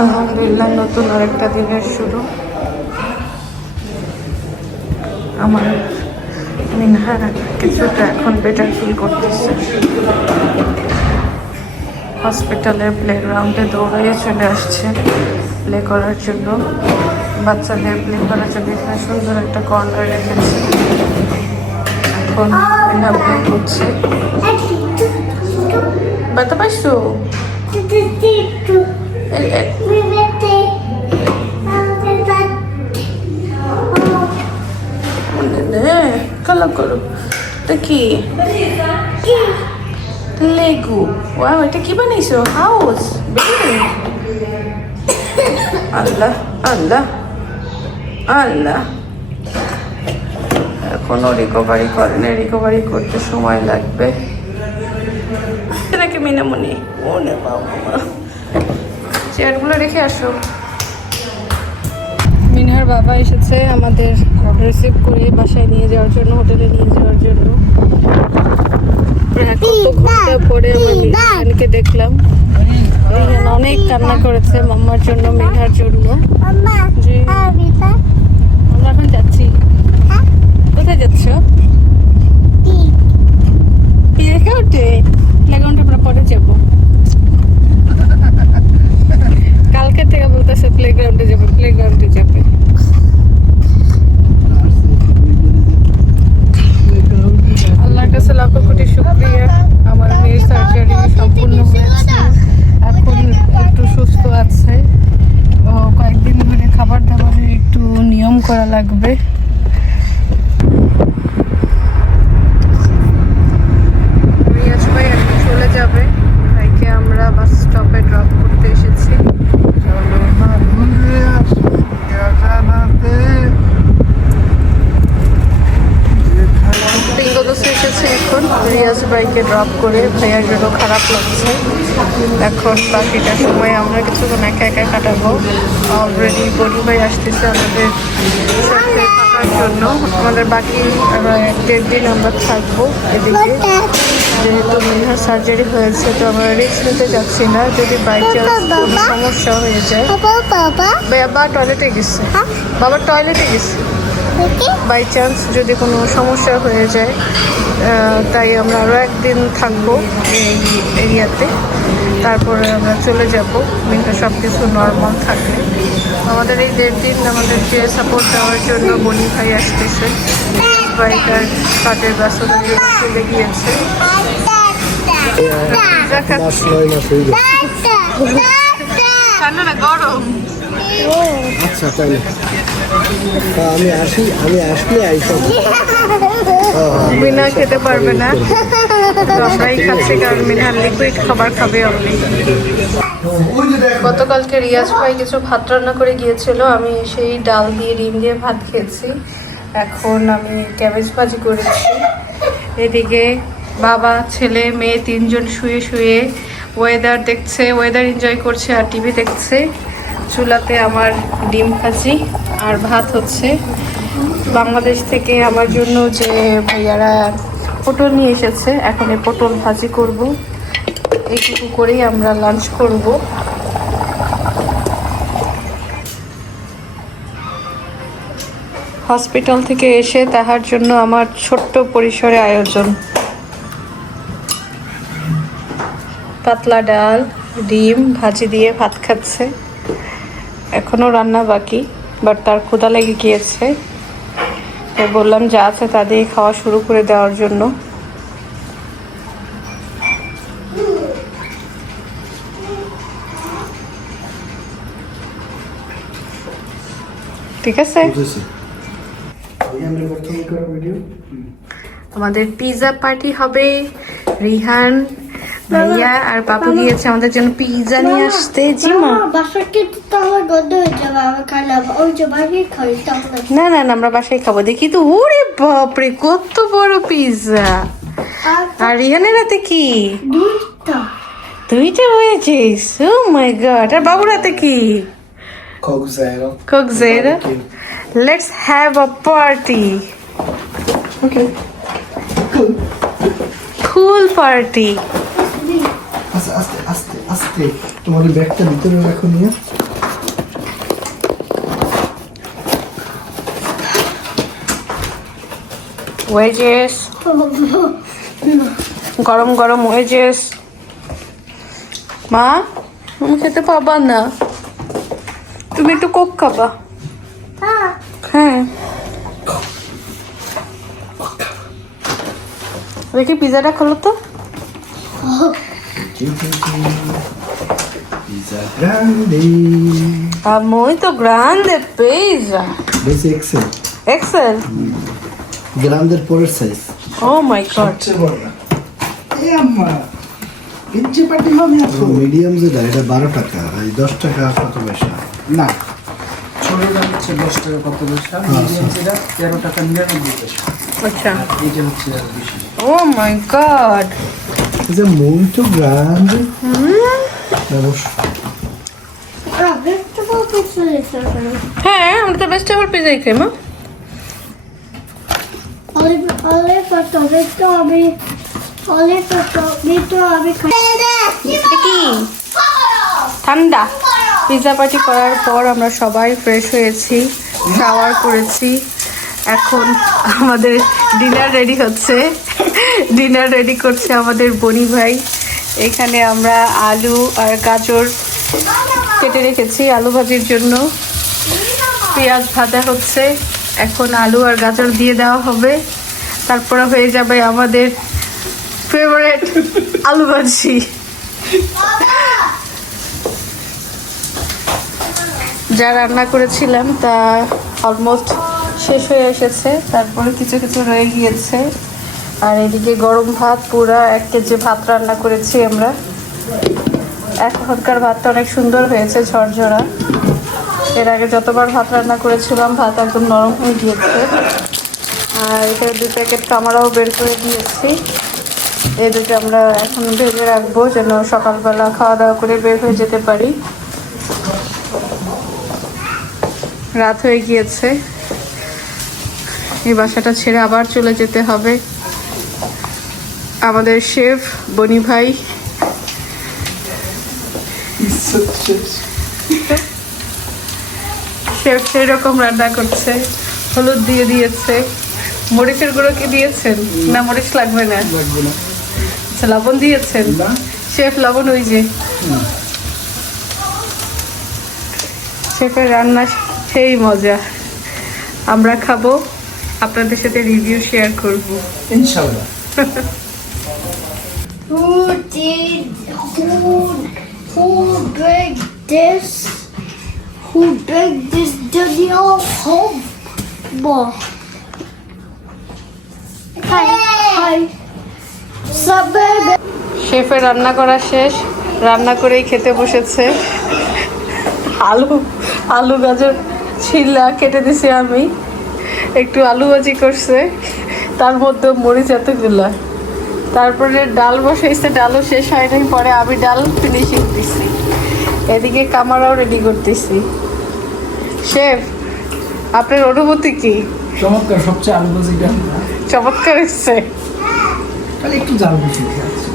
আলহামদুলিল্লাহ, নতুন আরেকটা দিনের শুরু। আমার মিনহা কিছুটা এখন বেটার ফিল করতেছে। হসপিটালের প্লেগ্রাউন্ডে দৌড়াইয়ে চলে আসছে প্লে করার জন্য, বাচ্চাদের প্লে করার জন্য। এখানে সুন্দর একটা কর্নার রেখেছে। এখন মিনহা প্লে করছে। ব্যথা পাইছো? কালা করো। এটা কি? লেগো। ওয়াও, এটা কি বানাইছো? House, building. আল্লাহ আল্লাহ আল্লাহ। এখনো রিকভারি করেনি, রিকভারি করতে সময় লাগবে নাকি মিনামণি? ও না বাবা, চেয়ারগুলো রেখে আসো। মিনহার বাবা এসেছে আমাদের রিসিভ করে বাসায় নিয়ে যাওয়ার জন্য, হোটেলে নিয়ে যাওয়ার জন্য। কত ঘন্টা পরে আমার মিনহাকে দেখলাম। অনেক কান্না করেছে মাম্মার জন্য, মিনহার জন্য। জি, আমরা এখন যাচ্ছি। কোথায় যাচ্ছ? প্লেগ্রাউন্ডে আমরা পরে যাবো। কালকে থেকে বলতেছে প্লেগ্রাউন্ডে যাবে, প্লেগ্রাউন্ডে যাবে। আল্লাহর কাছে লাখো কোটি শুকরিয়া, আমার মেয়ের সার্জারি সম্পূর্ণ হয়েছে। এখন একটু সুস্থ আছে। কয়েকদিন ধরে খাবার দাবারের একটু নিয়ম করা লাগবে। রিয়াজ ভাই এখন চলে যাবে। ভাইকে আমরা বাস স্টপে ড্রপ করতে এসেছি। এসেছে এখন রিয়াজ ভাইকে ড্রপ করে। ভাইয়ার জন্য খারাপ লাগছে। এখন বাকিটা সময় আমরা কিছুক্ষণ একা একা কাটাবো। অলরেডি বনি ভাই আসতেছে আমাদের সাথে থাকার জন্য। আমাদের বাকি 1.5 দিন আমরা থাকবো এদিকে। যেহেতু মিনহার সার্জারি হয়েছে, তো আমরা রিস্ক নিতে যাচ্ছি না। যদি বাই চান্স কোনো সমস্যা হয়ে যায়। বাবা টয়লেটে গেছে, বাবা টয়লেটে গেছে। বাই চান্স যদি কোনো সমস্যা হয়ে যায়, তাই আমরা আরও 1 দিন থাকবো এই এরিয়াতে। তারপরে আমরা চলে যাব মিনহা সব কিছু নর্মাল থাকলে। আমাদের এই 1.5 দিন আমাদেরকে সাপোর্ট দেওয়ার জন্য বনি ভাই আসতেছে। ভাইটার কাজের ব্যস্ততা চলে গিয়েছে। গরম। আচ্ছা, তাই আমি আসলে মিনা খেতে পারবে না, আমরাই খাচ্ছি, কারণ মিনা লিকুইড খাবার খাবে অনলি। গতকালকে রিয়াজ ভাই কিছু ভাত রান্না করে গিয়েছিল, আমি সেই ডাল দিয়ে ডিম দিয়ে ভাত খেয়েছি। এখন আমি ক্যাবেজ ভাজি করেছি। এদিকে বাবা, ছেলে, মেয়ে 3 জন শুয়ে শুয়ে ওয়েদার দেখছে, ওয়েদার এনজয় করছে আর টিভি দেখছে। চুলাতে আমার ডিম ভাজি আর ভাত হচ্ছে। বাংলাদেশ থেকে আমার জন্য যে ভাইয়ারা পটল নিয়ে এসেছে, এখন এই পটল ভাজি করব। এইটুকু করেই আমরা লাঞ্চ করব। হসপিটাল থেকে এসে তাহার জন্য আমার ছোট্ট পরিসরে আয়োজন। পাতলা ডাল, ডিম ভাজি দিয়ে ভাত খাচ্ছে। এখনও রান্না বাকি, বাট তার ক্ষুধা লেগে গিয়েছে। তাই বললাম যা আছে তা দিয়ে খাওয়া শুরু করে দেওয়ার জন্য। ঠিক আছে, আমাদের পিৎজা পার্টি হবে। রিহান, ভাইয়া আর পাপু গিয়েছে আমাদের জন্য পিৎজা নিয়ে আসতে। জি মা, না না না, আমরা বাসায় খাবো। দেখি তো, ওরে বাপরে কত বড় পিৎজা। আর রিহানের হাতে কি? 2টা হয়েছে। ও মাই গড। আর বাবুর হাতে কি? Coke Zero. Let's have a party. Okay. Cool party. আস্তে আস্তে আস্তে আস্তে, তোমার ব্যাগটা ভিতরে রাখো নিয়ে। ওয়েজেস, গরম গরম ওয়েজেস। মা, তুমি খেতে পাবা না, তুমি একটু কোক খাবা। হ্যাঁ, দেখি পিজাটা খোলো তো। Pizza grande. Muito grande pizza. বেশি এক্সেল। Excel. গ্রান্ডের পরের সাইজ। Oh my god. সবচেয়ে বড় না। এই আম্মা পিজ্জা পার্টি হবে এখন। মিডিয়াম যেটা এটা 12 টাকা, এই 10 টাকা কত পয়সা? না, ছোটটা হচ্ছে 10 টাকা কত পয়সা, মিডিয়াম যেটা 13 টাকা 99 পয়সা। আচ্ছা। এইটা হচ্ছে আর বেশি। Oh my god. Is it muito grande? vegetable pizza is okay. হ্যাঁ, আমরা তো ভেজিটেবল পিজাই খাই মা। কি ঠান্ডা। পিজা পার্টি করার পর আমরা সবাই ফ্রেশ হয়েছি, শাওয়ার করেছি। এখন আমাদের ডিনার রেডি হচ্ছে। ডিনার রেডি করছে আমাদের বনি ভাই। এখানে আমরা আলু আর গাজর কেটে রেখেছি আলু ভাজির জন্য। পেঁয়াজ ভাজা হচ্ছে, এখন আলু আর গাজর দিয়ে দেওয়া হবে, তারপরে হয়ে যাবে আমাদের ফেভারিট আলু ভাজি। যা রান্না করেছিলাম তা অলমোস্ট শেষ হয়ে এসেছে, তারপরে কিছু কিছু রয়ে গিয়েছে। আর এদিকে গরম ভাত, পুরা 1 কেজি ভাত রান্না করেছি আমরা। এখনকার ভাতটা অনেক সুন্দর হয়েছে, ঝরঝরা। এর আগে যতবার ভাত রান্না করেছিলাম ভাত একদম নরম হয়ে গিয়েছে। আর এখানে 2 প্যাকেট কামড়াও বের করে দিয়েছি। এই দুটো আমরা এখন ভেজে রাখবো যেন সকালবেলা খাওয়া দাওয়া করে বের হয়ে যেতে পারি। রাত হয়ে গিয়েছে, এই বাসাটা ছেড়ে আবার চলে যেতে হবে। আমাদের শেফ বনি ভাই শেফ সেই রকম রান্না করছে, হলুদ দিয়ে দিয়েছে। মরিচের গুঁড়ো কি দিয়েছেন? না, মরিচ লাগবে না। লাগবে না। আচ্ছা, লবণ দিয়েছেন? না। শেফ লবণ ওই যে শেফের রান্না সেই মজা। আমরা খাবো, আপনাদের সাথে রিভিউ শেয়ার করব ইনশাআল্লাহ। Who baked this? Who baked this video home? Boy. Hi. Suburb. শেফের রান্না করা শেষ, রান্না করেই খেতে বসেছে। আলু গাজর ছিলা কেটে দিছি আমি, একটু আলু ভাজি করছে, তার মধ্যে মরিচ এতগুলা। তারপরে ডাল বসাইছে, ডালও শেষ হয় নাই, পরে আমি ডাল ফিনিশিং দিছি। এদিকে কামারাও রেডি করতেছি। শেফ, আপনার অনুভূতি কি? চমৎকার, সবচেয়ে আলু ভাজিটা চমৎকার এসছে। খালি একটু জাল বেশি আছে।